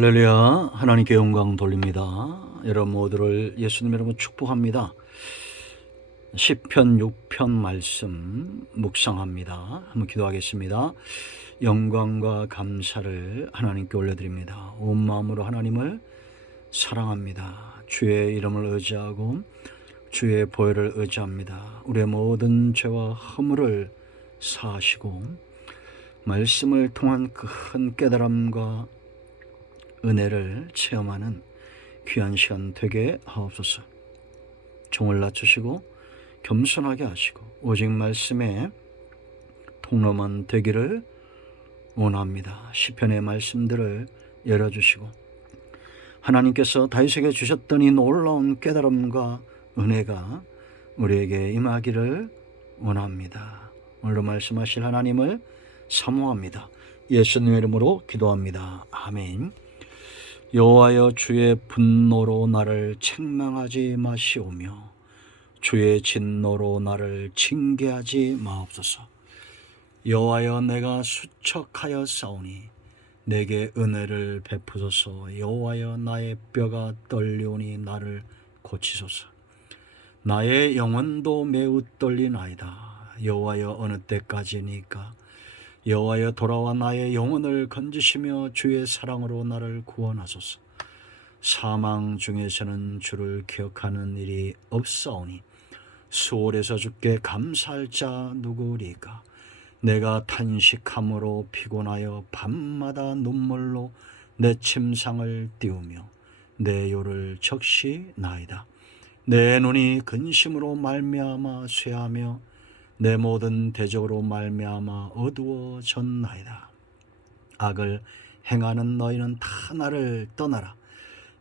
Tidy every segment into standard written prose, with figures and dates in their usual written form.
할렐루야. 하나님께 영광 돌립니다. 여러분 모두를 예수님 이름으로 축복합니다. 시편 6편 말씀 묵상합니다. 한번 기도하겠습니다. 영광과 감사를 하나님께 올려드립니다. 온 마음으로 하나님을 사랑합니다. 주의 이름을 의지하고 주의 보혈을 의지합니다. 우리의 모든 죄와 허물을 사하시고 말씀을 통한 큰 깨달음과 은혜를 체험하는 귀한 시간 되게 하옵소서. 종을 낮추시고 겸손하게 하시고 오직 말씀에 통로만 되기를 원합니다. 시편의 말씀들을 열어주시고 하나님께서 다윗에게 주셨던 이 놀라운 깨달음과 은혜가 우리에게 임하기를 원합니다. 오늘도 말씀하실 하나님을 사모합니다. 예수님의 이름으로 기도합니다. 아멘. 여호와여, 주의 분노로 나를 책망하지 마시오며 주의 진노로 나를 징계하지 마옵소서. 여호와여, 내가 수척하여 싸우니 내게 은혜를 베푸소서. 여호와여, 나의 뼈가 떨리오니 나를 고치소서. 나의 영혼도 매우 떨리나이다. 여호와여, 어느 때까지니까? 여호와여, 돌아와 나의 영혼을 건지시며 주의 사랑으로 나를 구원하소서. 사망 중에서는 주를 기억하는 일이 없사오니 수월에서 주께 감사할 자 누구리까? 내가 탄식함으로 피곤하여 밤마다 눈물로 내 침상을 띄우며 내 요를 적시나이다. 내 눈이 근심으로 말미암아 쇠하며 내 모든 대적으로 말미암아 어두워졌나이다. 악을 행하는 너희는 다 나를 떠나라.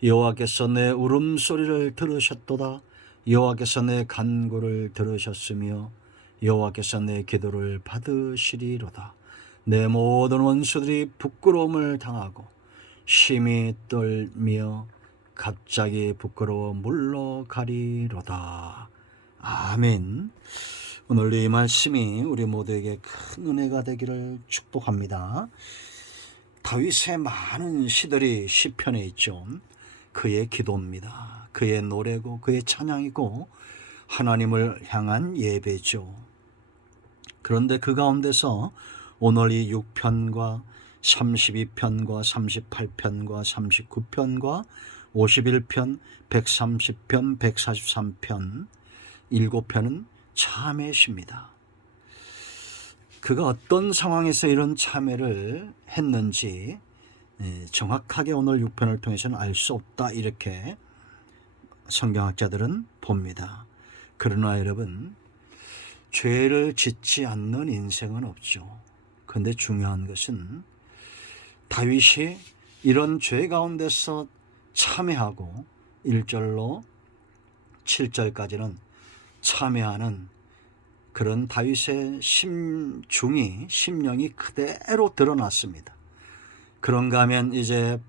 여호와께서 내 울음소리를 들으셨도다. 여호와께서 내 간구를 들으셨으며 여호와께서 내 기도를 받으시리로다. 내 모든 원수들이 부끄러움을 당하고 심히 떨며 갑자기 부끄러워 물러가리로다. 아멘. 오늘 이 말씀이 우리 모두에게 큰 은혜가 되기를 축복합니다. 다윗의 많은 시들이 시편에 있죠. 그의 기도입니다. 그의 노래고 그의 찬양이고 하나님을 향한 예배죠. 그런데 그 가운데서 오늘 이 6편과 32편과 38편과 39편과 51편, 130편, 143편 7편은 참회십니다. 그가 어떤 상황에서 이런 참회를 했는지 정확하게 오늘 6편을 통해서는 알 수 없다, 이렇게 성경학자들은 봅니다. 그러나 여러분, 죄를 짓지 않는 인생은 없죠. 그런데 중요한 것은 다윗이 이런 죄 가운데서 참회하고 1절로 7절까지는 참회하는 그런 다윗의 심령이 그대로 드러났습니다. 그런가 하면 이제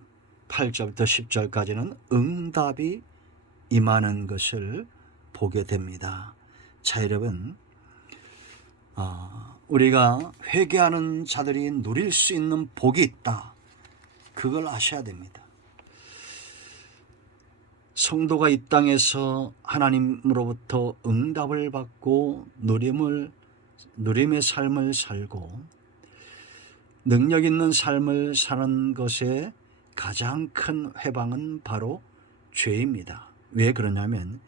8절부터 10절까지는 응답이 임하는 것을 보게 됩니다. 자, 여러분, 우리가 회개하는 자들이 누릴 수 있는 복이 있다. 그걸 아셔야 됩니다. 성도가 이 땅에서 하나님으로부터 응답을 받고 누림의 삶을 살고 능력 있는 삶을 사는 것에 가장 큰 회방은 바로 죄입니다. 왜 그러냐면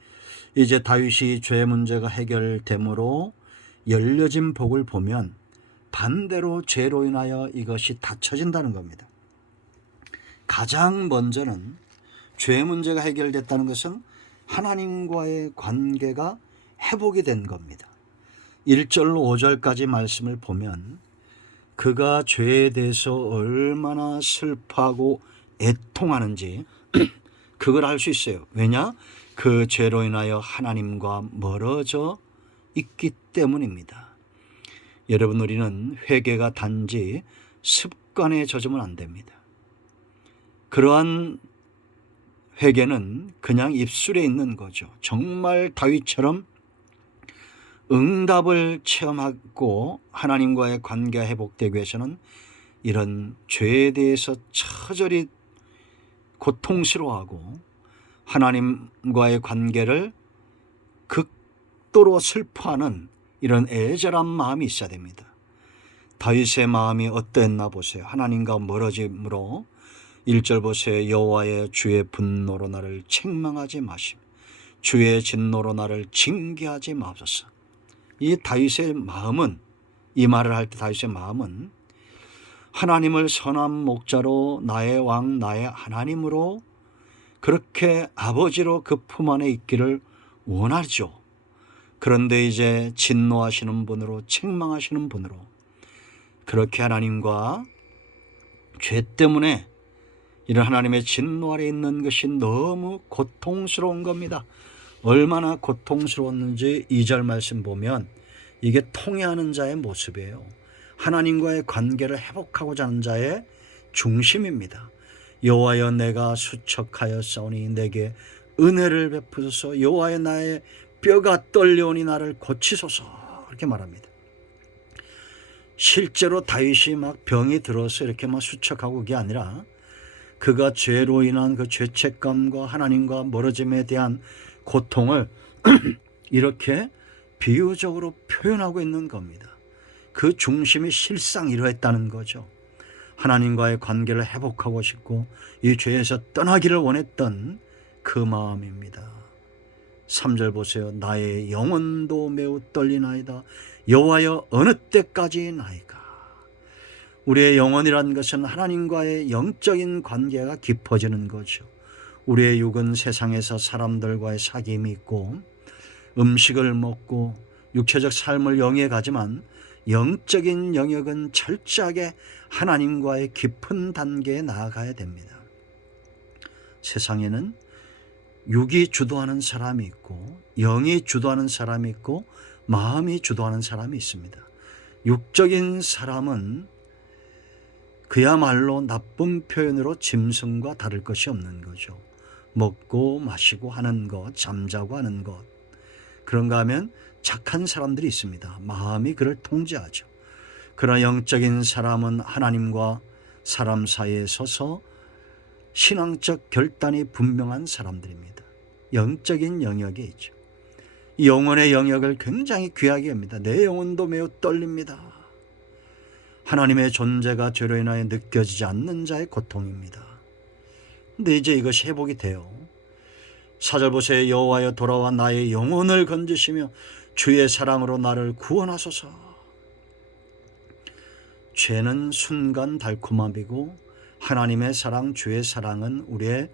이제 다윗이 죄 문제가 해결됨으로 열려진 복을 보면 반대로 죄로 인하여 이것이 닫혀진다는 겁니다. 가장 먼저는 죄 문제가 해결됐다는 것은 하나님과의 관계가 회복이 된 겁니다. 1절로 5절까지 말씀을 보면 그가 죄에 대해서 얼마나 슬퍼하고 애통하는지 그걸 알 수 있어요. 왜냐? 그 죄로 인하여 하나님과 멀어져 있기 때문입니다. 여러분, 우리는 회개가 단지 습관에 젖으면 안 됩니다. 그러한 회개는 그냥 입술에 있는 거죠. 정말 다윗처럼 응답을 체험하고 하나님과의 관계가 회복되기 위해서는 이런 죄에 대해서 처절히 고통스러워하고 하나님과의 관계를 극도로 슬퍼하는 이런 애절한 마음이 있어야 됩니다. 다윗의 마음이 어땠나 보세요. 하나님과 멀어짐으로 1절 보세요. 여호와의 주의 분노로 나를 책망하지 마시며 주의 진노로 나를 징계하지 마옵소서. 이 다윗의 마음은, 이 말을 할 때 다윗의 마음은 하나님을 선한 목자로 나의 왕 나의 하나님으로 그렇게 아버지로 그 품 안에 있기를 원하죠. 그런데 이제 진노하시는 분으로, 책망하시는 분으로 그렇게 하나님과 죄 때문에 이런 하나님의 진노 아래 있는 것이 너무 고통스러운 겁니다. 얼마나 고통스러웠는지 2절 말씀 보면 이게 통회하는 자의 모습이에요. 하나님과의 관계를 회복하고자 하는 자의 중심입니다. 여호와여 내가 수척하였사오니 내게 은혜를 베푸소서. 여호와여 나의 뼈가 떨려오니 나를 고치소서. 이렇게 말합니다. 실제로 다윗이 막 병이 들어서 이렇게 막 수척하고 그게 아니라 그가 죄로 인한 그 죄책감과 하나님과 멀어짐에 대한 고통을 이렇게 비유적으로 표현하고 있는 겁니다. 그 중심이 실상 이러했다는 거죠. 하나님과의 관계를 회복하고 싶고 이 죄에서 떠나기를 원했던 그 마음입니다. 3절 보세요. 나의 영혼도 매우 떨리나이다. 여호와여 어느 때까지나이까. 우리의 영혼이라는 것은 하나님과의 영적인 관계가 깊어지는 거죠. 우리의 육은 세상에서 사람들과의 사귐이 있고 음식을 먹고 육체적 삶을 영위해 가지만 영적인 영역은 철저하게 하나님과의 깊은 단계에 나아가야 됩니다. 세상에는 육이 주도하는 사람이 있고 영이 주도하는 사람이 있고 마음이 주도하는 사람이 있습니다. 육적인 사람은 그야말로 나쁜 표현으로 짐승과 다를 것이 없는 거죠. 먹고 마시고 하는 것, 잠자고 하는 것. 그런가 하면 착한 사람들이 있습니다. 마음이 그를 통제하죠. 그러나 영적인 사람은 하나님과 사람 사이에 서서 신앙적 결단이 분명한 사람들입니다. 영적인 영역에 있죠. 이 영혼의 영역을 굉장히 귀하게 합니다. 내 영혼도 매우 떨립니다. 하나님의 존재가 죄로 인하여 느껴지지 않는 자의 고통입니다. 근데 이제 이것이 회복이 돼요. 4절 보세요. 여호와여 돌아와 나의 영혼을 건지시며 주의 사랑으로 나를 구원하소서. 죄는 순간 달콤함이고 하나님의 사랑, 주의 사랑은 우리의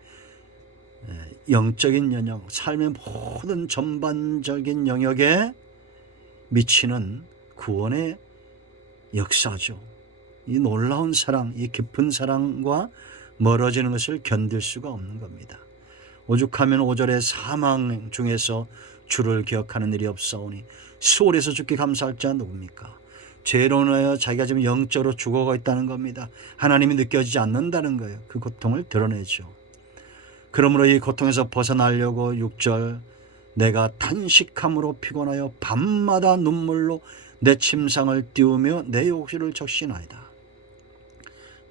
영적인 영역, 삶의 모든 전반적인 영역에 미치는 구원의 역사죠. 이 놀라운 사랑, 이 깊은 사랑과 멀어지는 것을 견딜 수가 없는 겁니다. 오죽하면 5절의 사망 중에서 주를 기억하는 일이 없사오니 수월에서 죽기 감사할 자 누굽니까? 죄로 인하여 자기가 지금 영적으로 죽어가 있다는 겁니다. 하나님이 느껴지지 않는다는 거예요. 그 고통을 드러내죠. 그러므로 이 고통에서 벗어나려고 6절 내가 탄식함으로 피곤하여 밤마다 눈물로 내 침상을 띄우며 내 욕실을 적시나이다.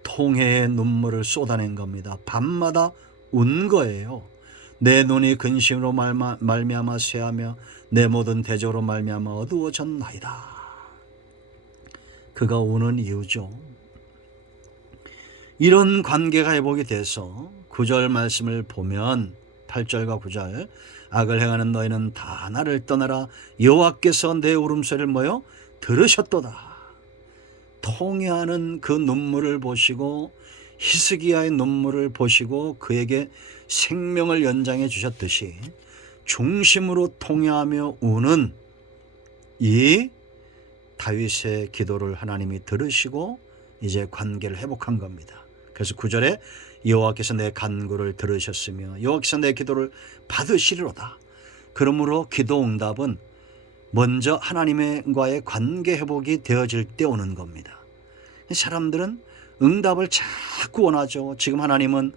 통해의 눈물을 쏟아낸 겁니다. 밤마다 운 거예요. 내 눈이 근심으로 말미암아 쇠하며 내 모든 대적으로 말미암아 어두워졌나이다. 그가 우는 이유죠. 이런 관계가 회복이 돼서 9절 말씀을 보면 8절과 9절 악을 행하는 너희는 다 나를 떠나라. 여호와께서 내 울음소리를 뭐요? 들으셨도다. 통회하는 그 눈물을 보시고 히스기야의 눈물을 보시고 그에게 생명을 연장해 주셨듯이 중심으로 통회하며 우는 이 다윗의 기도를 하나님이 들으시고 이제 관계를 회복한 겁니다. 그래서 9절에 여호와께서 내 간구를 들으셨으며 여호와께서 내 기도를 받으시리로다. 그러므로 기도 응답은 먼저 하나님과의 관계 회복이 되어질 때 오는 겁니다. 사람들은 응답을 자꾸 원하죠. 지금 하나님은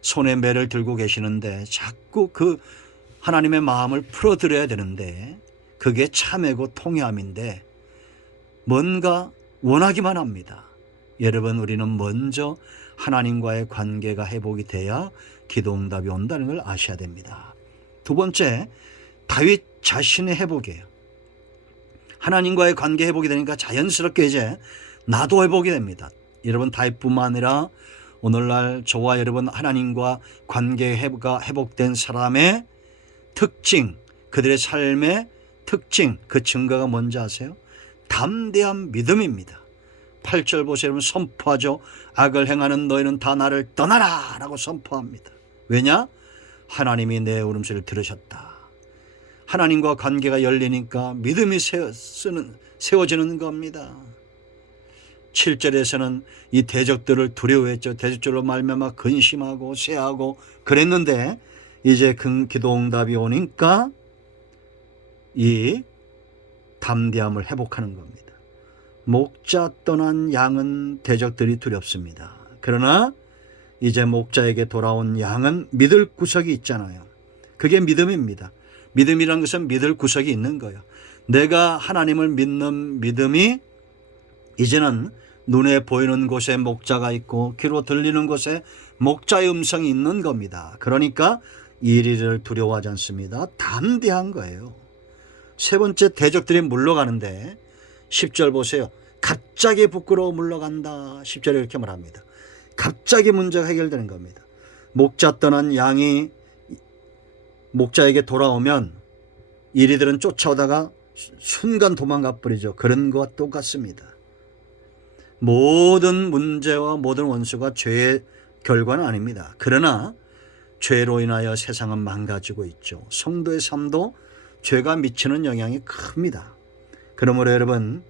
손에 매를 들고 계시는데 자꾸 그 하나님의 마음을 풀어드려야 되는데 그게 참회고 통회함인데 뭔가 원하기만 합니다. 여러분, 우리는 먼저 하나님과의 관계가 회복이 돼야 기도응답이 온다는 걸 아셔야 됩니다. 두 번째, 다윗 자신의 회복이에요. 하나님과의 관계 회복이 되니까 자연스럽게 이제 나도 회복이 됩니다. 여러분, 다윗뿐만 아니라 오늘날 저와 여러분 하나님과 관계가 회복된 사람의 특징, 그들의 삶의 특징, 그 증거가 뭔지 아세요? 담대한 믿음입니다. 8절 보세요. 여러분, 선포하죠. 악을 행하는 너희는 다 나를 떠나라 라고 선포합니다. 왜냐? 하나님이 내 울음소리를 들으셨다. 하나님과 관계가 열리니까 믿음이 세워지는 겁니다. 7절에서는 이 대적들을 두려워했죠. 대적들로 말미암아 근심하고 쇠하고 그랬는데 이제 기도응답이 오니까 이 담대함을 회복하는 겁니다. 목자 떠난 양은 대적들이 두렵습니다. 그러나 이제 목자에게 돌아온 양은 믿을 구석이 있잖아요. 그게 믿음입니다. 믿음이란 것은 믿을 구석이 있는 거예요. 내가 하나님을 믿는 믿음이 이제는 눈에 보이는 곳에 목자가 있고 귀로 들리는 곳에 목자의 음성이 있는 겁니다. 그러니까 이리를 두려워하지 않습니다. 담대한 거예요. 세 번째, 대적들이 물러가는데 10절 보세요. 갑자기 부끄러워 물러간다. 10절에 이렇게 말합니다. 갑자기 문제가 해결되는 겁니다. 목자 떠난 양이 목자에게 돌아오면 이리들은 쫓아오다가 순간 도망가 버리죠. 그런 것과 똑같습니다. 모든 문제와 모든 원수가 죄의 결과는 아닙니다. 그러나 죄로 인하여 세상은 망가지고 있죠. 성도의 삶도 죄가 미치는 영향이 큽니다. 그러므로 여러분,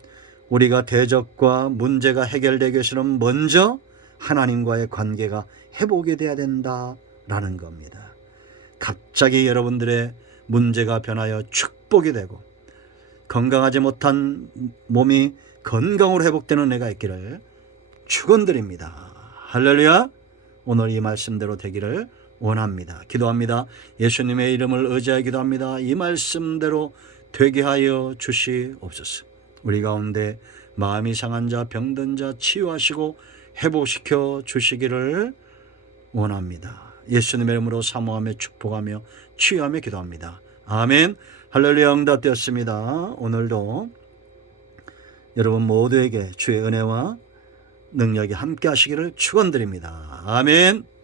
우리가 대적과 문제가 해결되기 위해서는 먼저 하나님과의 관계가 회복이 돼야 된다라는 겁니다. 갑자기 여러분들의 문제가 변하여 축복이 되고 건강하지 못한 몸이 건강으로 회복되는 애가 있기를 축원드립니다. 할렐루야. 오늘 이 말씀대로 되기를 원합니다. 기도합니다. 예수님의 이름을 의지하여 기도합니다. 이 말씀대로 되게 하여 주시옵소서. 우리 가운데 마음이 상한 자, 병든 자 치유하시고 회복시켜 주시기를 원합니다. 예수님의 이름으로 사모하며 축복하며 치유하며 기도합니다. 아멘. 할렐루야. 응답되었습니다. 오늘도 여러분 모두에게 주의 은혜와 능력이 함께 하시기를 축원드립니다. 아멘.